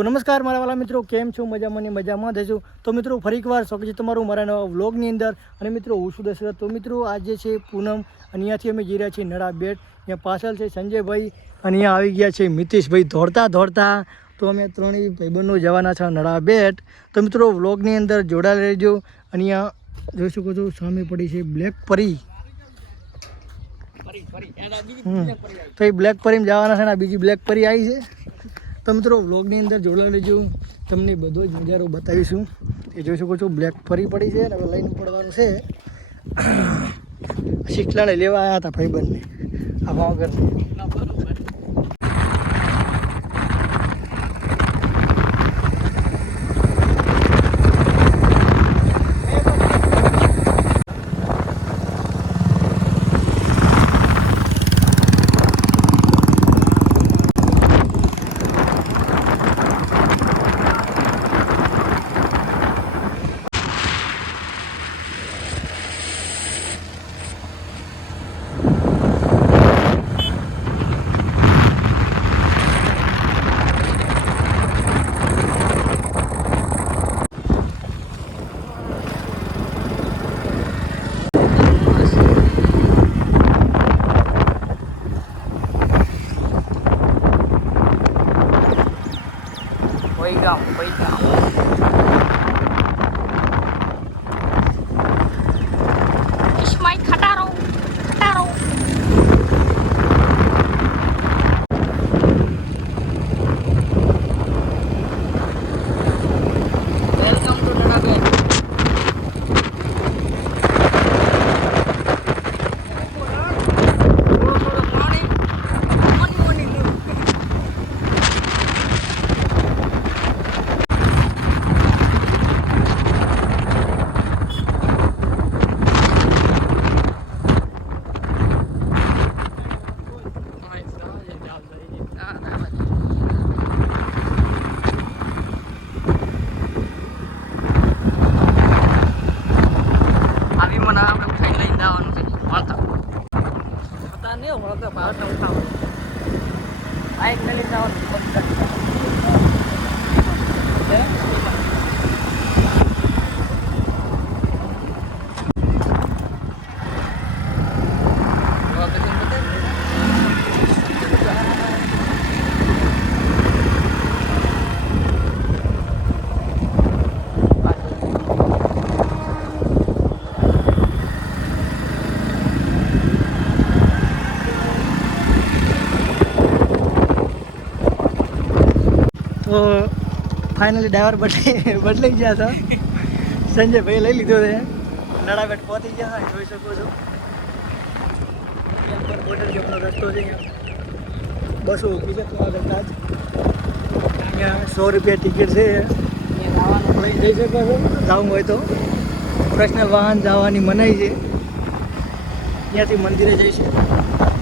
તો નમસ્કાર મારા વાલા મિત્રો કેમ છો? મજામાં ને મજામાં થઈશું તો મિત્રો ફરી એકવાર સ્વાગત છે તમારું મારા નવા વ્લોગની અંદર. અને મિત્રો હું શું દશરથ. તો મિત્રો આજે છે પૂનમ. અને અહીંયાથી અમે જઈ રહ્યા છીએ નડા બેટ અહીંયા પાછળ છે સંજયભાઈ. અને અહીંયા આવી ગયા છે મિતેશભાઈ દોડતા દોડતા તો અમે ત્રણેય ભાઈબંધો જવાના છે નડા બેટ તો મિત્રો વ્લોગની અંદર જોડાયેલા રહેજો. અને અહીંયા જોઈ શકો છો સામે પડી છે બ્લેક પરી. તો એ બ્લેક પરીમાં જવાના છે ને બીજી બ્લેક પરી આવી છે. તો મિત્રો, વ્લોગની અંદર જોડાઈ લેજો તમને બધો જ નજારો બતાવીશું. એ જોઈ શકો છો, બ્લેક ફરી પડી છે અને હવે લઈને પડવાનું છે. શીખલાડે લેવા આવ્યા હતા ભાઈબંધને, આ ભાવગરને ફાઇનલી ડ્રાઈવર બદલી બદલાઈ ગયા હતા સંજયભાઈ લઈ લીધો છે. નડાબેટ પહોંચી ગયા. જોઈ શકો છો. રસ્તો છે બસો ઊભી છે તો આગળ જ. અહીંયા સો રૂપિયા ટિકિટ છે. લઈ જઈ શકો છો. જવું હોય તો. પર્સનલ વાહન જવાની મનાઈ છે. ત્યાંથી મંદિરે જઈશું.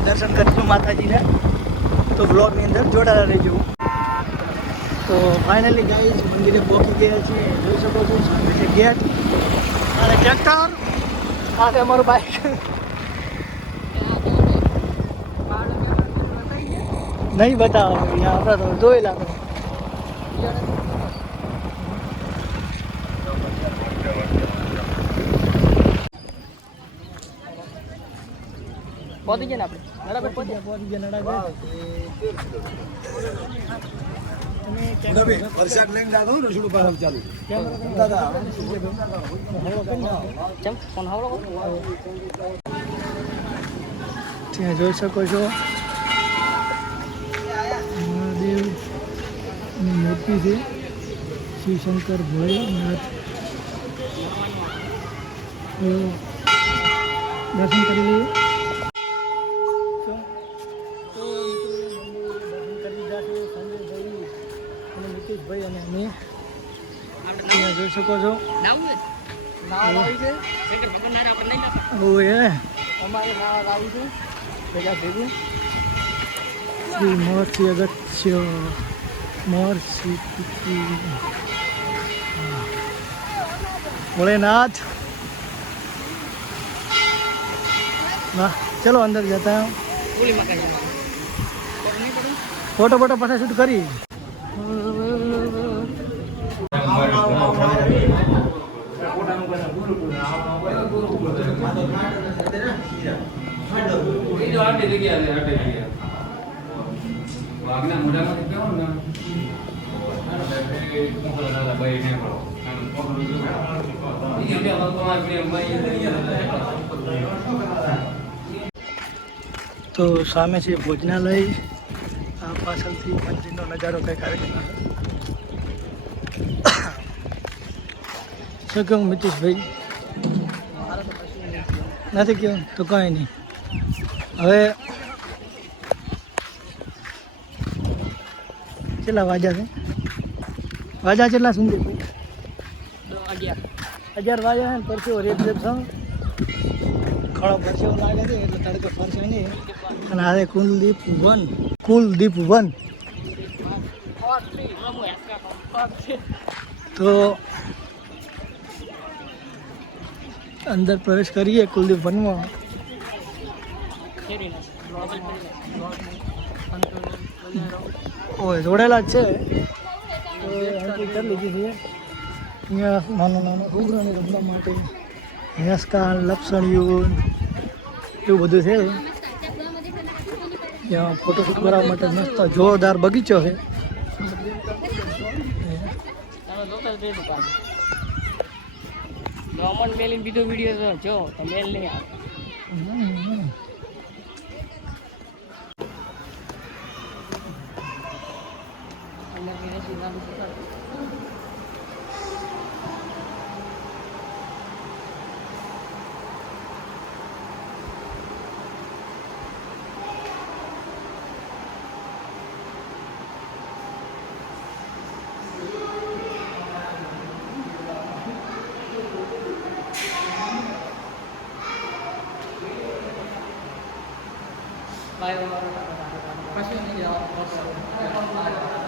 દર્શન કરીશું માતાજીને. તો બ્લોગની અંદર જોડાયેલા રહેજો. તો ફાઇનલી ગાઈઝ મંદિરે પહોંચી ગયા છે જોઈ શકો છો સામે છે ગેટ અને ટ્રેક્ટર સાથે અમારું બાઇક નહીં બતાવો અહીંયા આપણે તો જોયેલા તો. પહોંચી ગયા ને આપણે? બરાબર પહોંચી ગયા? પહોંચી ગયા નવી વરસાદ લઈને જાતો ચાલુ. દાદા ત્યાં જોઈ શકો છો. મહાદેવ મૂર્તિ છે શ્રી શંકર ભોળેનાથ દર્શન કરી લઈએ. ભેગું છો. મહર્ષિ અગત્ય મહર્ષિ ભોલેનાથ વાહ, ચલો અંદર જતા. ફોટો ફોટો પાછા શૂટ કરી. તો સામે છે ભોજનાલય. આ પાછળથી મંદિરનો નજારો કંઈક આવી રહ્યો છે શું કહું મિતિશભાઈ નથી કહ્યું તો કાંઈ નહીં. હવે કેટલા વાજા છે? વાજા કેટલા સુધી? અગિયાર અગિયાર વાજા છે પરસેવો રેપ રેપ થયો. ખડો પરસેવો લાગે છે, એટલે તડકો ફરશે નહીં. અને આજે કુલદીપ વન. કુલદીપ વન. તો અંદર પ્રવેશ કરીએ કુલદીપ વનમાં. ઓય જોડેલા જ છે. અહીંયા નાના નાના છોકરાને રમવા માટે હેસકા લપસણિયું એવું બધું છે. ત્યાં ફોટોશૂટ કરવા માટે મસ્ત જોરદાર બગીચો છે. અમન મેલીને બીજો વીડિયો જો તો મેલ નહીં આવે. અને રસી લાગુ પકડ. બાય પછી નહીં જવાનું